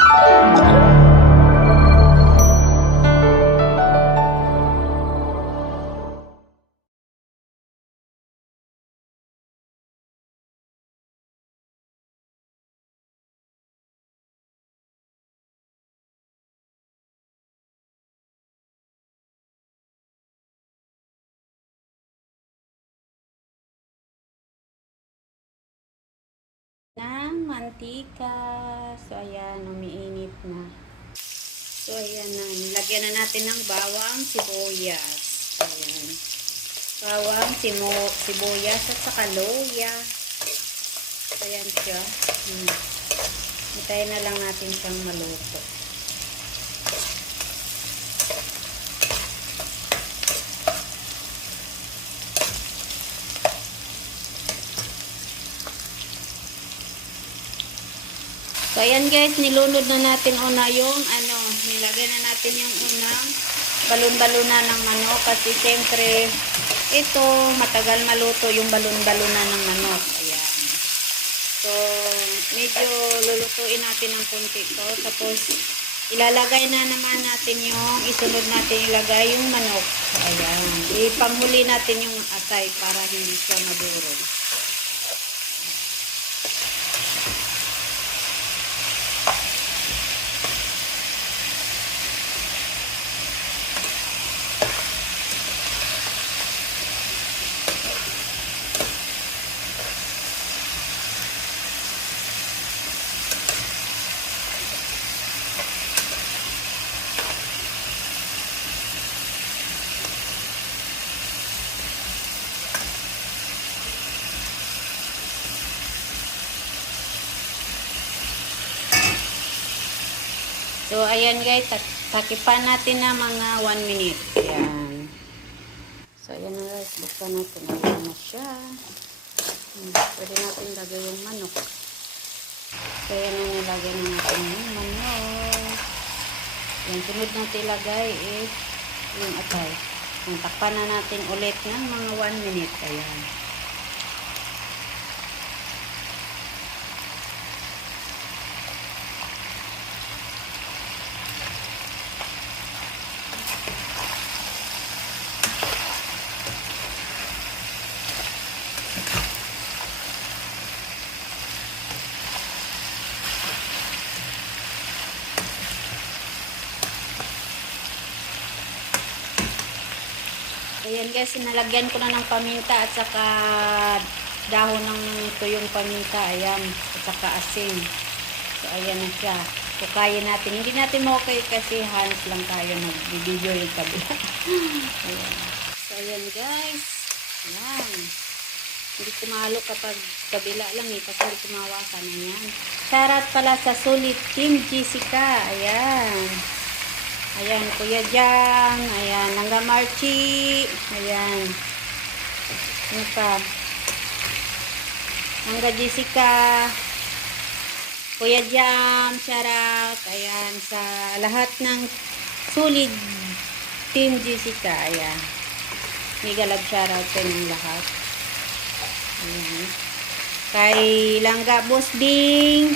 you ng mantika. So, ayan, umiinit na. So, ayan na. Nilagyan na natin ng bawang sibuyas. Ayan. Bawang, simo, sibuyas, at saka luya. So, ayan siya. Hmm. Hintayin na lang natin siyang maluto. So, ayan guys, nilunod na natin una yung ano, nilagay na natin yung unang balon-baluna ng manok kasi siyempre ito, matagal maluto yung balon-baluna ng manok. Ayan. So, medyo lulutuin natin ng konti to. Tapos, ilalagay na naman natin yung, isunod natin ilagay yung manok. Ayan. Ipanghuli natin yung atay para hindi siya madurog. So, ayan guys, tak takipan natin na mga 1 minute. Ayan. So, ayan na guys, buksan natin. Ayan na siya. Hmm, Pwede natin lagay yung manok. So, ayan na nilagay na natin yung manok. Ayan, sunod natin ilagay is yung atay. Takpan na natin ulit ng mga 1 minute. Ayan. Ayan guys, sinalagyan ko na ng paminta at saka dahon ng tuyong paminta. Ayan, at saka asin. So, ayan na siya. Kukayin natin. Hindi natin makukay kasi hands lang tayo nag-video yung kabila. ayan. So, ayan guys. Ayan. Hindi kumalo kapag kabila lang eh. Kasi hindi kumawasan. Ayan. Shoutout pala sa Sulit Team Jessica. Ayan. Ayan, Kuya Jang. Ayan, Langga Marchi. Ayan. Ano pa? Langga Jessica. Kuya Jam. Shoutout. Ayan, sa lahat ng Sulit Team Jessica. Ayan. Mega love shoutout sa inyong lahat. Ayan. Kay Langga Boss Bing.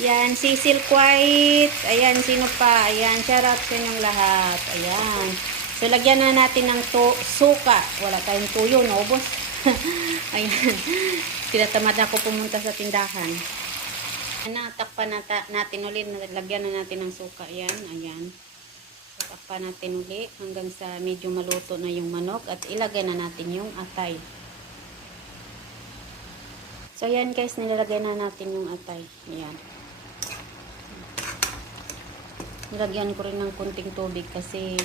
Yan, Cecil White. Ayan, sino pa? Ayan, shoutout sa inyong lahat. Ayan. So, lagyan na natin ng to suka. Wala tayong tuyo, no, boss? Ayan. Tinatamad ako pumunta sa tindahan. Ano, takpan nata, natin ulit. Lagyan na natin ng suka. Ayan, ayan. So, natin ulit hanggang sa medyo maluto na yung manok. At ilagay na natin yung atay. So, ayan guys, nilagay na natin yung atay. Ayan. Nilagyan ko rin ng konting tubig kasi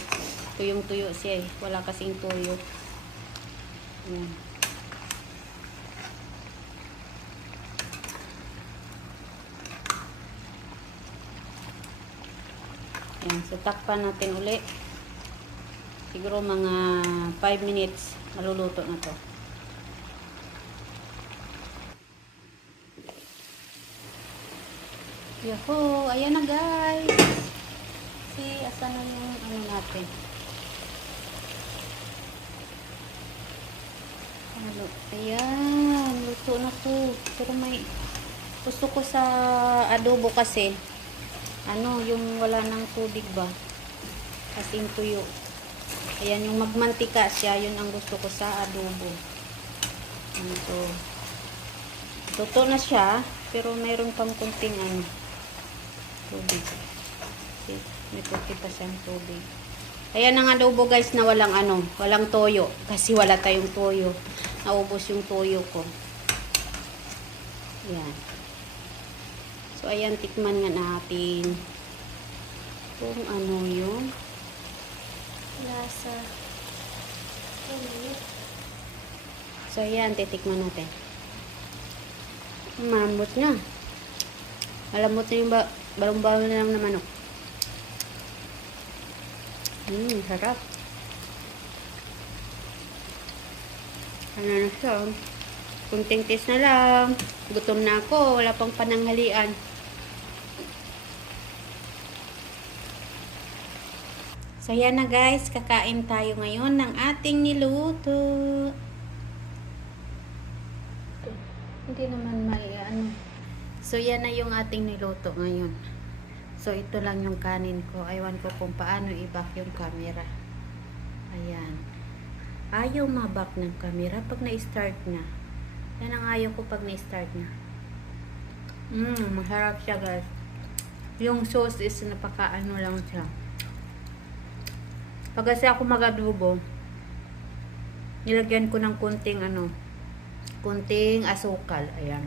tuyong-tuyo siya eh. Wala kasing tuyo. Ayan. Ayan. So, takpan natin uli. Siguro mga 5 minutes maluluto na to. Yahoo! Ayan na guys! Si, asan na yung ano natin? Ano? Ayan! Luto na to. Pero may gusto ko sa adobo kasi ano, yung wala ng tubig ba? As in tuyo. Ayan, yung magmantika siya, yun ang gusto ko sa adobo. Ito. Luto na siya, pero mayroon pang kunting ano, tubig. See, may pa siyang tubig. Ayan ang adobo guys na walang ano, walang toyo. Kasi wala tayong toyo. Naubos yung toyo ko. Ayan. So, ayan, tikman nga natin kung ano yung lasa. So, ayan, titikman natin. Malambot na. Malambot na yung ba balong-balong na lang na manok. Mmm, sarap. Ano na siya? Kunting taste na lang. Gutom na ako. Wala pang pananghalian. So, yan na guys. Kakain tayo ngayon ng ating niluto. Hindi naman may ano. So, yan na yung ating niluto ngayon. So, ito lang yung kanin ko. Aywan ko kung paano i-back yung camera. Ayan. Ayaw ma-back ng camera pag na-start na. Yan ang ayaw ko pag na-start na. Mmm, masarap siya guys. Yung sauce is napaka-ano lang siya. Pag kasi ako mag-adobo, nilagyan ko ng kunting ano, kunting asukal. Ayan.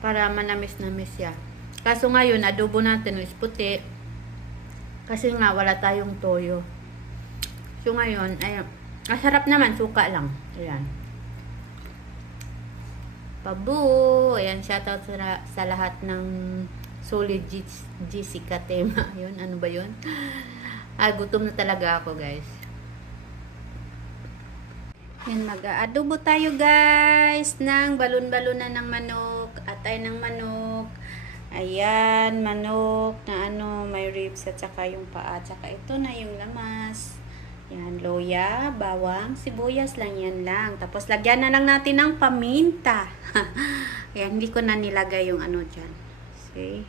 Para manamis-namis siya. Kaso ngayon, adobo natin is puti. Kasi nga, wala tayong toyo. So ngayon, ayun. Masarap naman, suka lang. Ayan. Pabu! Ayan, shoutout sa, sa lahat ng solid G- Jessica tema. Yun, ano ba yun? Ah, gutom na talaga ako, guys. Yan, mag-aadobo tayo, guys, ng balon-balonan ng manok, atay ng manok. Ayan, manok na ano, may ribs at saka yung paa. At saka ito na yung lamas. Yan, loya, bawang, sibuyas lang yan lang. Tapos lagyan na lang natin ng paminta. Ayan, hindi ko na nilagay yung ano dyan. See?